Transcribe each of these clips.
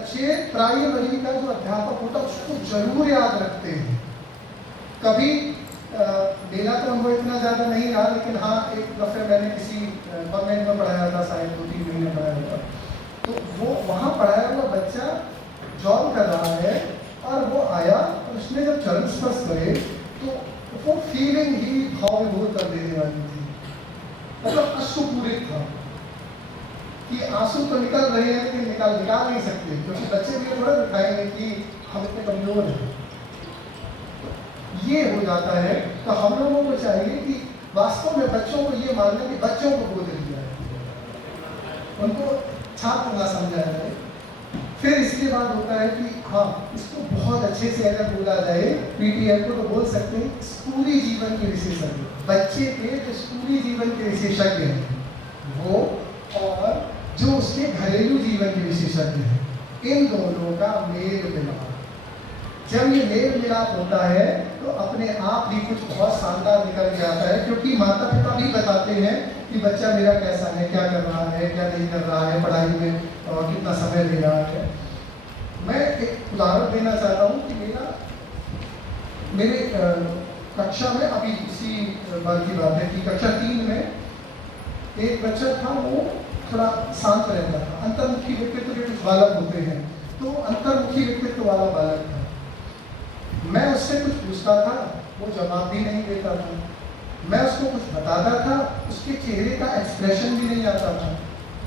बच्चे प्राइमरी का जो अध्यापक होता है उसको जरूर याद रखते हैं। कभी मेरा तो अनुभव इतना ज़्यादा नहीं रहा, लेकिन हाँ एक दफ़े मैंने किसी कॉन्वेंट में पढ़ाया था, शायद 2-3 महीने पढ़ाया था, तो वो वहाँ पढ़ाया हुआ बच्चा जॉब कर रहा है और वो आया और उसने जब चरण स्पर्श करे तो वो फीलिंग ही भाव विभोर कर देने वाली थी। मतलब अश्रुपूरित था कि आंसू तो निकल रहे हैं लेकिन निकाल नहीं सकते, क्योंकि बच्चे भी थोड़ा दिखाएंगे कि हम इतने कमजोर हैं। ये हो जाता है। तो हम लोगों को चाहिए कि वास्तव में बच्चों को ये मानना कि बच्चों को बोध दिया है, उनको छात्र ना समझा जाए। फिर इसके बाद होता है कि हाँ इसको बहुत अच्छे से अगर बोला जाए पीटीएम को, तो बोल सकते हैं स्कूली जीवन के विशेषज्ञ, बच्चे के जो स्कूली जीवन के विशेषज्ञ हैं वो, और जो उसके घरेलू जीवन के विशेषज्ञ हैं, इन दोनों का मेल मिलाप। जब ये मेल मिलाप होता है तो अपने आप ही कुछ बहुत शानदार निकल के आता है, क्योंकि माता पिता भी बताते हैं कि बच्चा मेरा कैसा है, क्या कर रहा है, क्या नहीं कर रहा है, पढ़ाई में कितना समय दे रहा है। मैं एक उदाहरण देना चाहता हूँ कि मेरे कक्षा में अभी इसी बार की बात है कि कक्षा 3 में एक बच्चा था, वो थोड़ा शांत रहता था, अंतर्मुखी व्यक्तित्व के कुछ बालक होते हैं, तो अंतर्मुखी व्यक्तित्व वाला बालक था। मैं उससे कुछ पूछता था, वो जवाब भी नहीं देता था। मैं उसको कुछ बताता था, उसके चेहरे का एक्सप्रेशन भी नहीं आता था।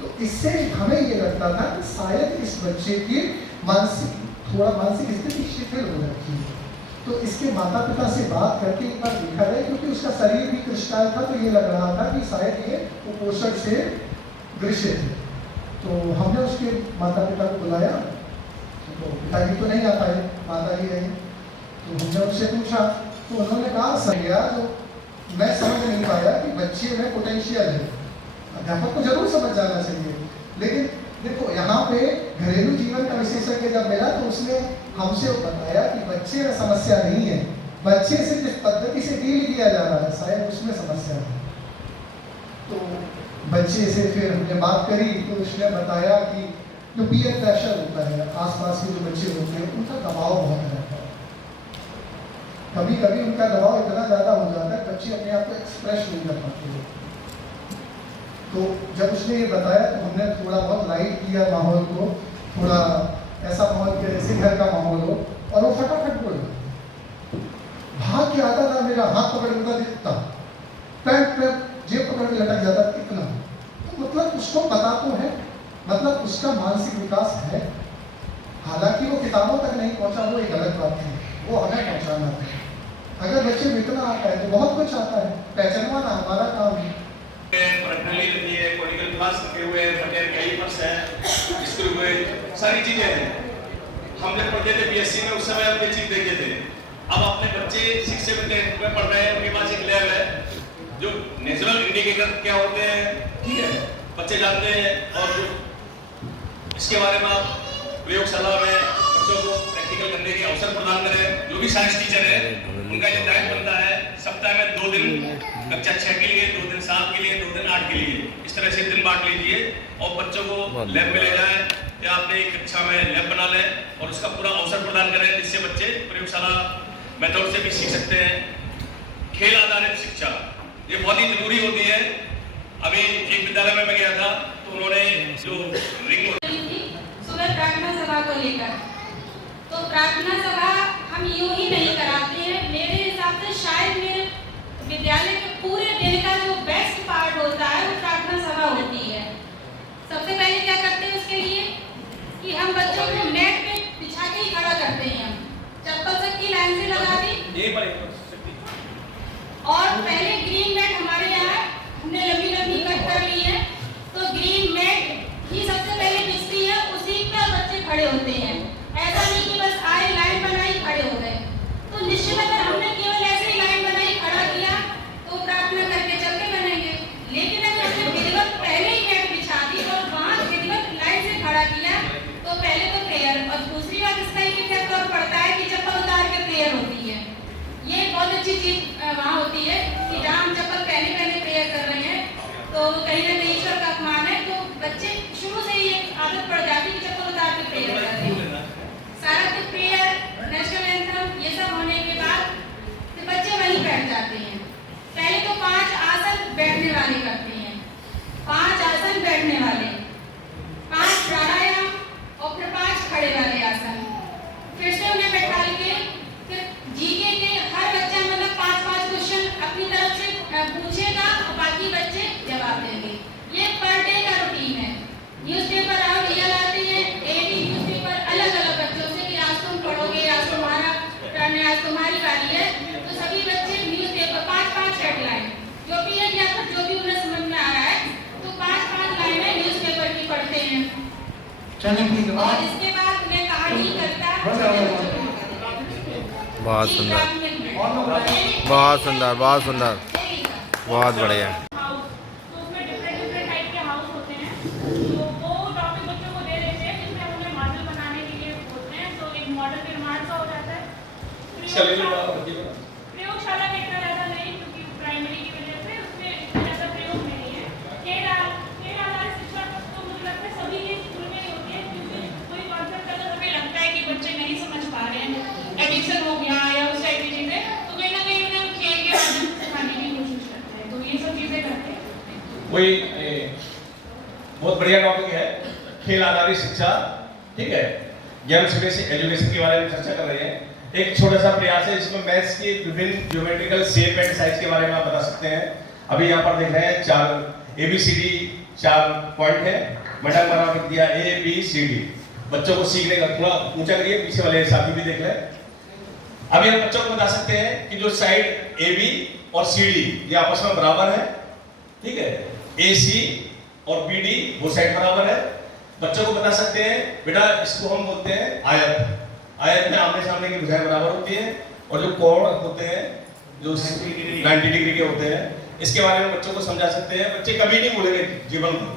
तो इससे हमें ये लगता था कि शायद इस बच्चे की मानसिक स्थिति शिथिल हो रखी है। तो इसके माता पिता से बात करके एक बार देखा जाए, क्योंकि उसका शरीर भी कृष्णाय था, तो ये लग रहा था कि शायद ये कुपोषण से ग्रसित है। तो हमने उसके माता पिता को बुलाया, तो पिताजी तो नहीं आ पाए, माता जी रही। तो हमने उससे पूछा, तो उन्होंने कहा सर यार, तो मैं समझ नहीं पाया कि बच्चे में पोटेंशियल है, अध्यापक को जरूर समझ जाना चाहिए। लेकिन देखो यहाँ पे घरेलू जीवन का विशेषज्ञ जब मिला तो उसने हमसे बताया कि बच्चे में समस्या नहीं है, बच्चे से जिस पद्धति से डील किया जा रहा है शायद उसमें समस्या है। तो बच्चे से फिर हमने बात करी तो उसने बताया कि जो पीयर प्रेशर होता है, आसपास के जो बच्चे होते हैं उनका दबाव बहुत रहता है। कभी कभी उनका दबाव इतना ज़्यादा हो जाता है बच्चे अपने आप को एक्सप्रेस नहीं कर पाते हैं। तो जब उसने ये बताया तो हमने थोड़ा बहुत लाइट किया माहौल को, थोड़ा ऐसा माहौल किया जैसे घर का माहौल हो, और वो फटाफट बोला, भाग के आता था, मेरा हाथ पकड़ लेता इतना, पैंट पे जेब पकड़ के लटक जाता इतना। तो मतलब उसको पता तो है, मतलब उसका मानसिक विकास है। हालांकि वो किताबों तक नहीं पहुंचा, वो एक गलत बात है, वो हमें पहुंचाना है। अगर बच्चे में इतना आता है तो बहुत कुछ आता है, पहचानवाना हमारा काम है। पॉलिटिकल क्लास रखे हुए हैं, कैलिपर्स है, स्क्रू हुए, सारी चीजें हैं। हम जब पढ़ते थे बीएससी में उस समय हम ये चीज देखते थे। अब अपने बच्चे 6 7 में पढ़ रहे हैं, उनके पास एक लैब है जो नेचुरल इंडिकेटर क्या होते हैं, ठीक है, बच्चे जानते हैं। और जो इसके बारे में आप प्रयोगशाला में बच्चों को प्रैक्टिकल करने के अवसर प्रदान करें। जो भी साइंस टीचर है उनका जो डाइट बनता है सप्ताह में 2 दिन कक्षा 6 के लिए, 2 दिन 7 के लिए, 2 दिन 8 के लिए, इस तरह से दिन बांट लीजिए और बच्चों को लैब में ले जाएं या अपने कक्षा में लैब बना लें और उसका पूरा अवसर प्रदान करें, जिससे बच्चे प्रयोगशाला मेथड से भी सीख सकते हैं। खेल आधारित शिक्षा ये बहुत ही जरूरी होती है। अभी एक विद्यालय में मैं गया था तो उन्होंने जो रिंग सुबह प्रार्थना सभा को लेकर, तो प्रार्थना सभा हम यूं ही नहीं कराते हैं। मेरे हिसाब से शायद मेरे विद्यालय के पूरे दिन का जो बेस्ट पार्ट होता है वो प्रार्थना सभा होती है। सबसे पहले क्या करते हैं उसके लिए कि हम बच्चों को मैट पे बिछा के ही खड़ा करते हैं। हम चप्पल सबकी लाइन से लगा दी और पहले ग्रीन मैट हमारे यहाँ हमने लंबी लंबी कट कर ली है, तो ग्रीन मैट ही सबसे पहले बिछती है, उसी पर बच्चे खड़े होते हैं। ऐसा नहीं कि बस आए लाइन बनाई खड़े हो गए। तो निश्चित अगर हमने केवल ऐसे ही लाइन बनाई खड़ा किया तो प्रार्थना करके चलते बनेंगे, लेकिन अगर हमने विधिवत पहले ही मैट बिछा दी और वहाँ विधिवत लाइन से खड़ा किया तो पहले तो प्रेयर, और दूसरी बात इसका एक इफेक्ट और पड़ता है कि चप्पल उतार के प्रेयर होती है। ये बहुत अच्छी चीज वहाँ होती है कि जहाँ हम चप्पल पहले प्रेयर कर रहे हैं तो कहीं ना कहीं ईश्वर का अपमान है। तो बच्चे शुरू से ही एक आदत पड़ जाती है कि चप्पल उतार के प्रेयर करते हैं। और इसके बाद उन्हें कहानी कविता बहुत सुंदर, बहुत सुंदर, बहुत सुंदर, बहुत बढ़िया। तो उसमें डिफरेंट टाइप के हाउस होते हैं, तो वो टॉपिक बच्चों को दे देते हैं जिसमें उन्हें मॉडल बनाने के लिए बोलते हैं। तो एक मॉडल निर्माण का हो जाता है। प्रयोगशाला में इतना ज़्यादा नहीं, क्योंकि प्राइमरी की वजह से उसमें इतना ज़्यादा प्रयोग नहीं है। खेल आधारित शिक्षा तो मुझे लगता है सभी के स्कूल में ही होती है, क्योंकि कोई कॉन्सेप्ट अगर हमें लगता है कि बच्चे नहीं समझ पा रहे हैं, एडिक्शन हो गया या उस टाइप की चीज़ें, तो कहीं ना कहीं उन्हें खेल के माध्यम से सिखाने की कोशिश करते हैं। तो ये सब चीज़ें करते हैं। वही बहुत बढ़िया टॉपिक है, खेल आधारित शिक्षा। ठीक है, गेम्स बेस्ड एजुकेशन के बारे में चर्चा कर रहे हैं। एक छोटा सा प्रयास है जिसमें मैथ्स की विभिन्न ज्योमेट्रिकल शेप एंड साइज के बारे में आप बता सकते हैं। अभी यहाँ पर देख रहे हैं 4 ABCD 4 पॉइंट है। मैडम बना दिया ABCD। बच्चों को सीखने का थोड़ा ऊंचा करिए, पीछे वाले साथी भी देख लें। अभी हम बच्चों को बता सकते हैं कि जो साइड AB और CD ये आपस में बराबर है। ठीक है, AC और BD वो साइड बराबर है। बच्चों को बता सकते हैं बेटा इसको हम बोलते हैं आयत। आयत में आमने सामने की भुजाएं बराबर होती है, और जो कोण होते हैं जो 90 डिग्री के होते हैं, इसके बारे में बच्चों को समझा सकते हैं। बच्चे कभी नहीं भूलेंगे जीवन में।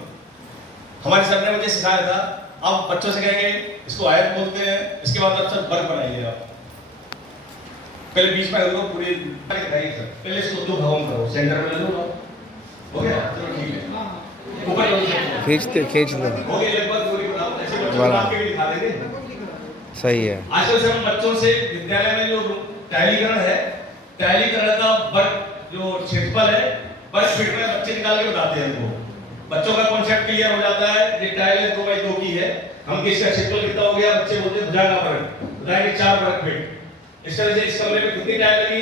हमारे सर ने मुझे सिखाया था, आप बच्चों से कहेंगे इसको आयत बोलते हैं, इसके बाद अच्छा वर्ग बनाइए आप। पहले बीच में रखो पूरी दिखाइए सर, पहले इसको 2 भागों में करो, सेंटर में ले लो। हो गया, चलो ठीक है। ऊपर खींच दे। हो गया, लगभग पूरी बनाओ। ऐसे बच्चों को आपके भी दिखा देंगे। सही है। आजकल से हम बच्चों से विद्यालय में जो टैलीकरण है, टैलीकरण का वर्ग जो क्षेत्रफल है, वर्ग फीट में बच्चे निकाल के बताते हैं हमको। बच्चों का कॉन्सेप्ट क्लियर हो जाता है। ये टाइल 2x2 की है, हम किसका क्षेत्रफल कितना हो गया, बच्चे बोलते हैं भुजा का वर्ग, बताएंगे 4 वर्ग फीट। इस तरह से इस कमरे में कितनी टाइल लगी,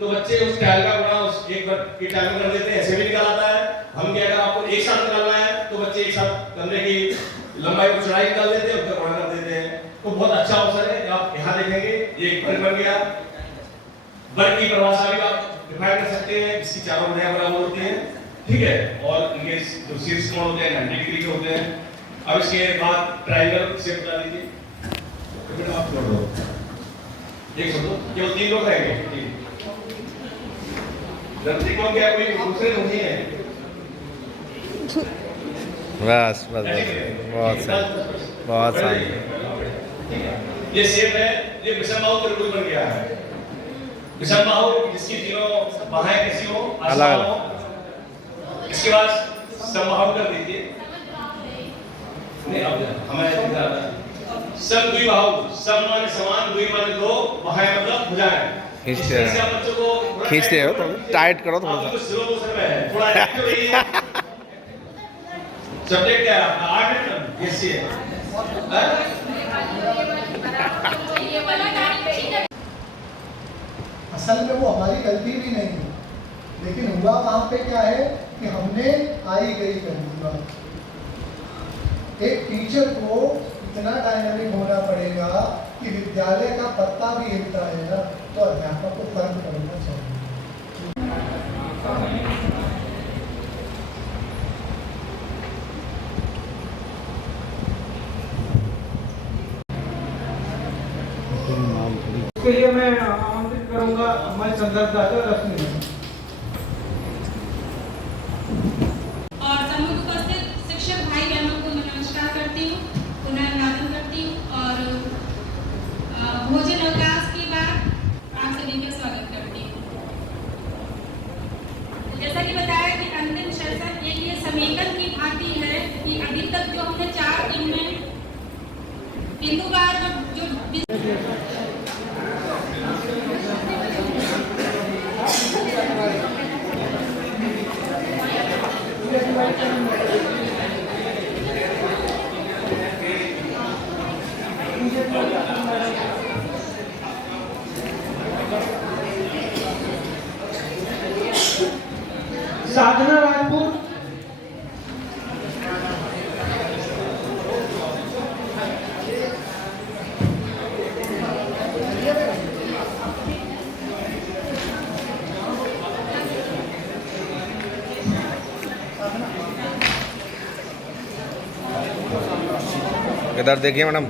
तो बच्चे उस टाइल का गुणा उस एक वर्ग की टाइल में कर देते हैं, ऐसे भी निकाल आता है। हम क्या, अगर आपको एक साथ निकालना है तो बच्चे एक साथ कमरे की लंबाई और चौड़ाई निकाल देते हैं, उसका गुणा कर देते हैं। तो बहुत अच्छा अवसर है। आप यहाँ देखेंगे ये एक वर्ग बन गया। वर्ग की परिभाषा भी आप डिफाइन कर सकते हैं, इसकी चारों भुजाएं बराबर होती हैं। ठीक है, और इनके जो शीर्ष कोण होते हैं 90 डिग्री के होते हैं। अब इसके बाद ट्रायंगल से बता दीजिए। तो बेटा आप छोड़ दो, एक छोड़ दो, केवल 3 लोग रहेंगे। गलती कौन क्या, कोई दूसरे नहीं है। बस बस बस, बहुत सही, बहुत सही। ये शेप है, ये विषमबाहु त्रिभुज बन गया है। विषमबाहु जिसकी तीनों बाहें कैसी हो, अलग हो। इसके बाद समबाहु कर दीजिए। नहीं, अब हमें दिखा रहा है समद्विबाहु। सम माने समान, द्वि माने 2, बाहें मतलब भुजाएं। खींचते हैं, खींचते हो तो टाइट करो थोड़ा सा। स्लो मोशन में है, थोड़ा एक्टिव रहिए। सब्जेक्ट क्या है आपका, आर्ट है, यस है। असल में वो हमारी गलती भी नहीं है, लेकिन हुआ वहां पे क्या है कि हमने आई गई कर दी बात। एक टीचर को इतना डायनामिक होना पड़ेगा कि विद्यालय का पत्ता भी हिलता है ना, तो अध्यापक को फर्क पड़ना चाहिए। इसके लिए मैं आमंत्रित करूंगा हमारे संदर्भदाता रश्मि। और सम्मुख उपस्थित शिक्षक भाई बहनों को मैं नमस्कार करती हूँ, पुनः अभिवादन करती हूँ। और भोजन अवकाश के बाद आप सभी का स्वागत करती हूँ। जैसा कि बताया कि अंतिम सेशन एक ये समेकन की भांति है कि अभी तक जो हमने 4 दिन में बिंदुवार जो साधना राजपूत, इधर देखिए मैडम।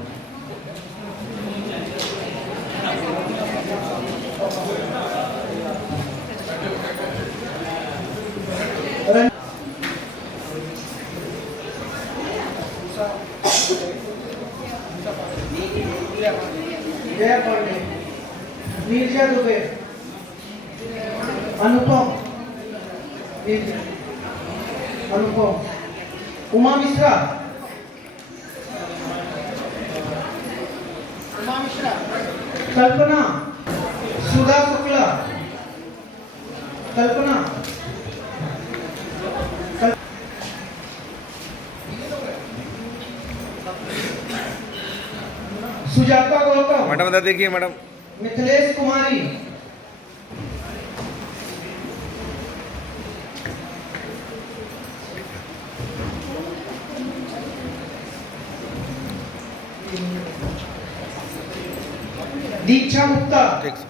जया पांडे, नीरजा दुबे, अनुपम, उमा मिश्रा, कल्पना, सुधा शुक्ला, कल्पना, सुजाता गौतम, मैडम इधर देखिए मैडम। मिथिलेश कुमारी, दीक्षा गुप्ता, ठीक सर।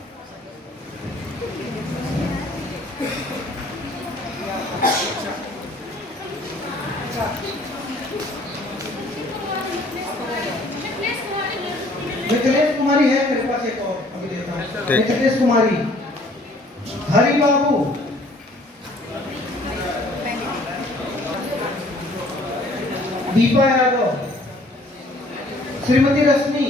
मिथिलेश कुमारी है मेरे पास एक और अभी देता हूँ। ठीक। मिथिलेश कुमारी, हरि बाबू, दीपा यादव, श्रीमती रश्मि,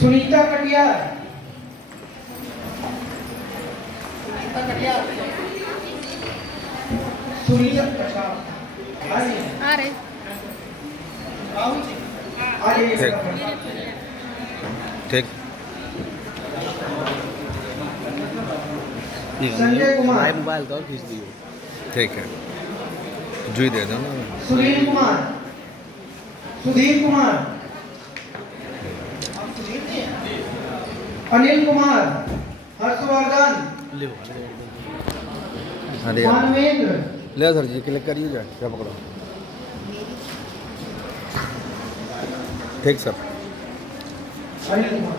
सुनीता कटियार, सुनीता कटियार, आ रहे ठीक ठीक। संजय कुमार, मोबाइल का खींच दियो। ठीक है, जुई दे दो ना। सुनील कुमार, सुधीर कुमार, अनिल कुमार, हर्षवर्धन, अरे मानवेंद्र, ले सर जी, क्लिक करिए जाए, क्या पकड़ो। ठीक सर। अनिल कुमार,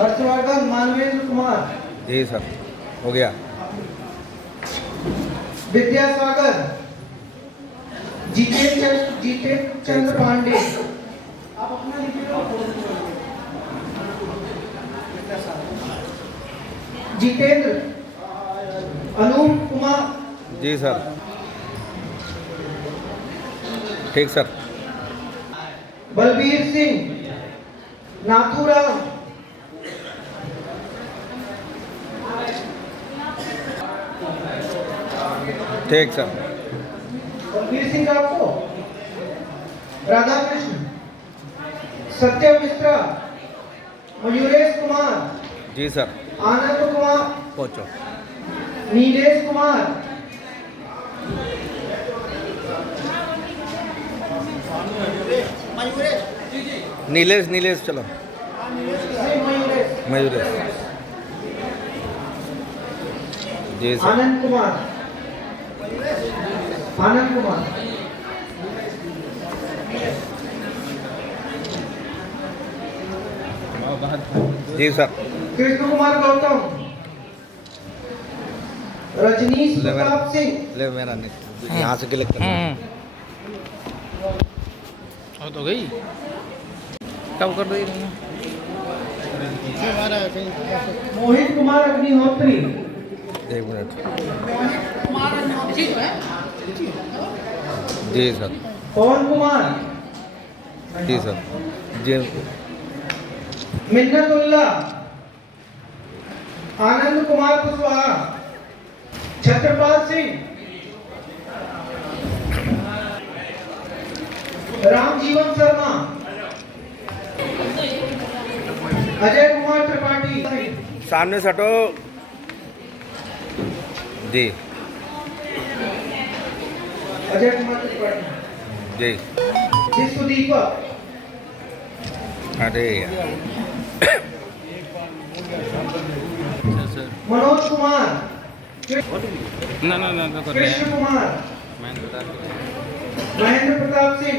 हर्षवर्धन, मानवेंद्र कुमार, जी सर, हो गया। विद्यासागर, जीतेंद्र चंद्र पांडे, आप अपना लिखिए। जितेंद्र, अनूप कुमार, जी सर, ठीक सर। बलबीर सिंह, नाथूराम, ठीक सर। बलबीर सिंह आपको, राधा कृष्ण, सत्य मिश्रा, मयूरेश कुमार, जी सर, आनंद कुमार, पहुँचो। नीलेश कुमार, नीलेश नीलेश चलो। मयूरेश, मयूरेश, जी सर। आनंद कुमार, आनंद कुमार, जी सर। कृष्ण कुमार गौतम, रजनीश प्रताप सिंह, ले मेरा नहीं, यहाँ से क्लिक कर। हो तो गई, कब कर रही है? मोहित कुमार अग्निहोत्री, एक मिनट। जी सर, पवन कुमार, जी सर, जी मिन्नतुल्ला, आनंद कुमार कुशवाहा, छत्रपाल सिंह, रामजीवन शर्मा, अजय कुमार त्रिपाठी, सामने से हटो। जी, अजय कुमार त्रिपाठी, जी। विश्वदीपक, अरे यार, मनोज कुमार, ना ना ना कर रहे कृष्ण हैं। कुमार, मैं बता महेंद्र प्रताप सिंह,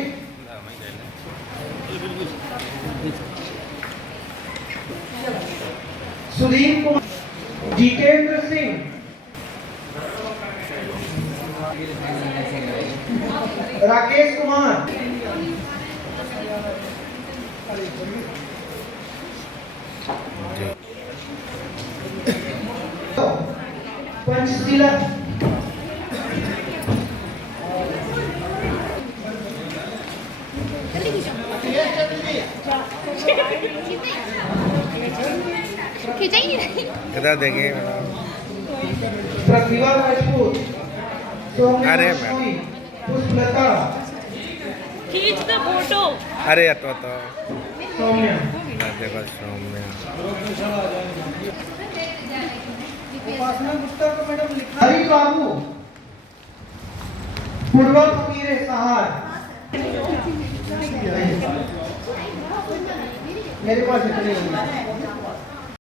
सुधीर कुमार, जितेंद्र सिंह, राकेश कुमार, जी पंचशीला, इधर देखिए प्रतिभा राजपूत, सौम्या अरे बिश्नोई, पुष्पलता, खींच दो फोटो। अरे तो सौम्या, देखो सौम्या उपासना गुप्ता को मैडम लिखा, हरि बाबू, पूर्वा फकीर सहार, मेरे पास इतने ही हैं।